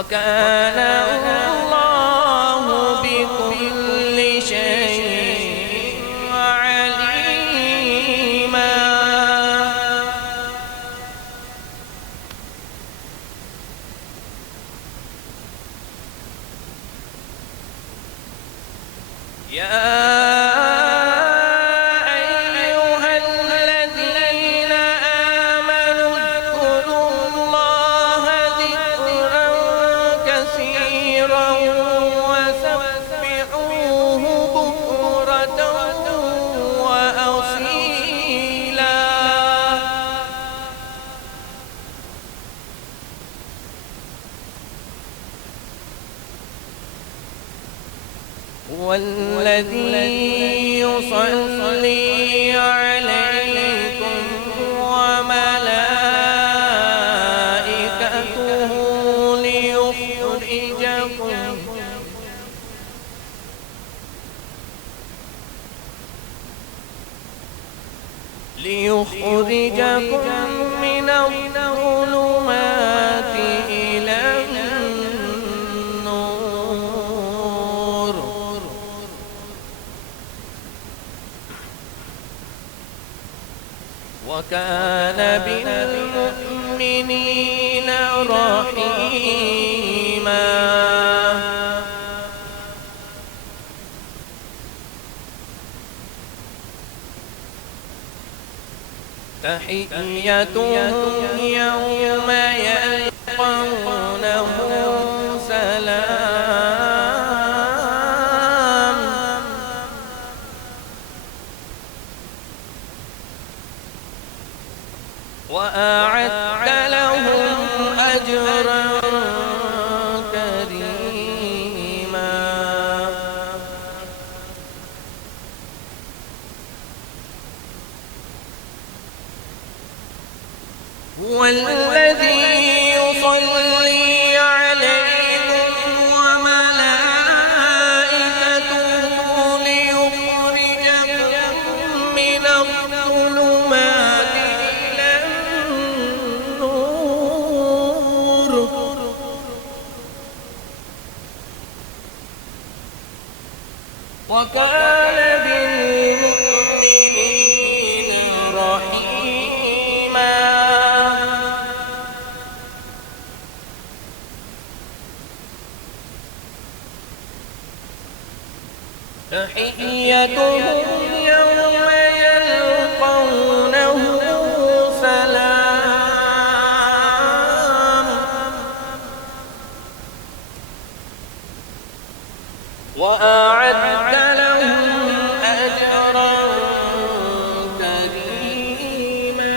وكان الله بكل شيء عليما. هو الذي يصلي عليكم وملائكته ليخرجكم من الظلمات إلى النور. وكان بالمؤمنين رحيما. تحيتهم يوم يلقونه سلام. وأعد لهم أجرا كريما. هو الذي يصلي عليكم وملائكته ليخرجكم من الظلمات إلى النور. وكان بالمؤمنين رحيما. تحيتهم يوم يلقونه سلام. وأعد لهم أجرا كريما.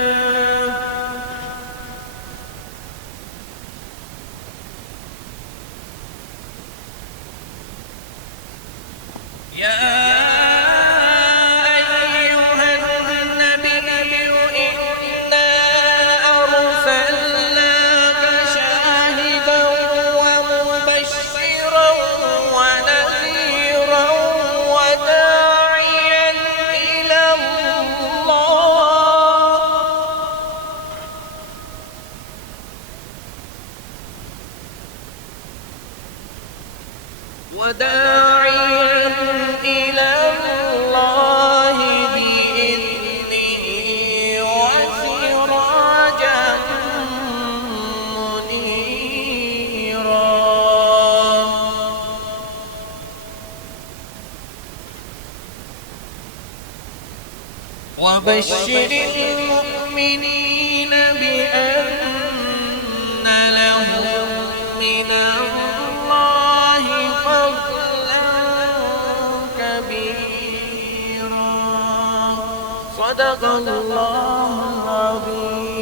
وداعيا إلى الله بإذنه وسراجا منيرا. وبشر المؤمنين بأن لهم من الله فضلا كبيرا. صدق الله العظيم.